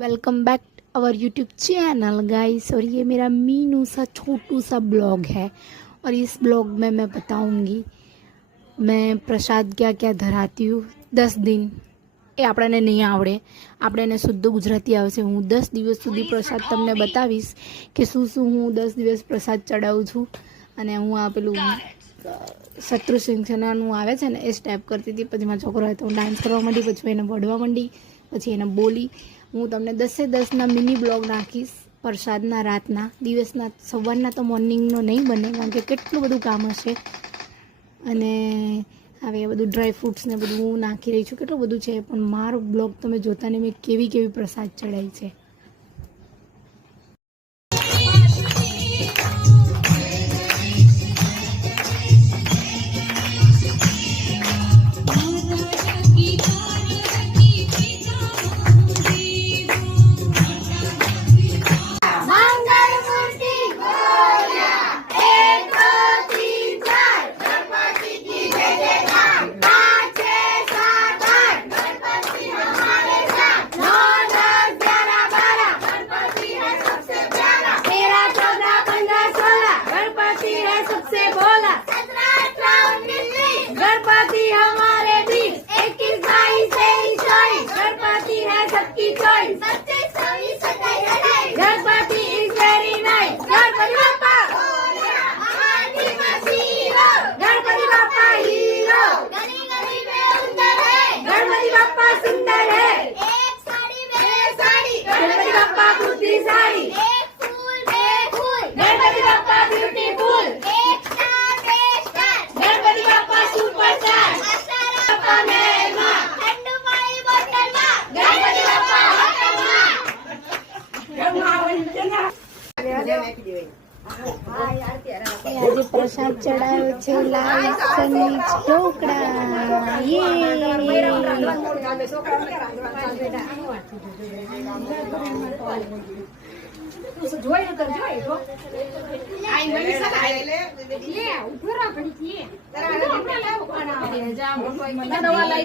Welcome back our YouTube channel guys. और ये मेरा मीनू सा छोटू सा ब्लॉग है और इस ब्लॉग में मैं बताऊंगी मैं प्रसाद क्या क्या धराती हूँ 10 दिन। એ આપણને નહીં આવડે, આપણે શુદ્ધ ગુજરાતી આવશે। હું 10 દિવસ સુધી પ્રસાદ તમને બતાવીશ કે શું શું હું 10 દિવસ પ્રસાદ ચડાવું છું। અને હું આ પેલું શત્રુસિંહનું આવે છે ને એ સ્ટેપ કરતી હતી, પછી મારો છોકરો હતો ડાન્સ કરવા માંડી, પછી એને વઢવા માંડી, પછી એને બોલી। હું તમને 10 મિની બ્લોગ નાખીશ પ્રસાદના, રાતના, દિવસના, સવારના તો મોર્નિંગનો નહીં બને કારણ કે કેટલું બધું કામ હશે। અને હવે એ બધું ડ્રાય ફ્રૂટ્સ ને બધું હું નાખી રહી છું, કેટલું બધું છે, પણ મારો બ્લોગ તમે જોતા ને મેં કેવી કેવી પ્રસાદ ચડાવી છે। गणपति हमारे बीच 21 22 23 24 गणपति है सबकी choice Ganpati is very nice. Ganpati Bappa Ganpati Bappa hero Ganpati Bappa सुंदर है गणपति बाप्पा बुद्धिशाली गणपति बाप्पा ब्यूटीफुल गणपति बाप्पा सुपरस्टार बाप्पा मेहरबान गणपति बाप्पा આજે પ્રસાદ ચડાવ્યો છે લાલ સની ઢોકળા।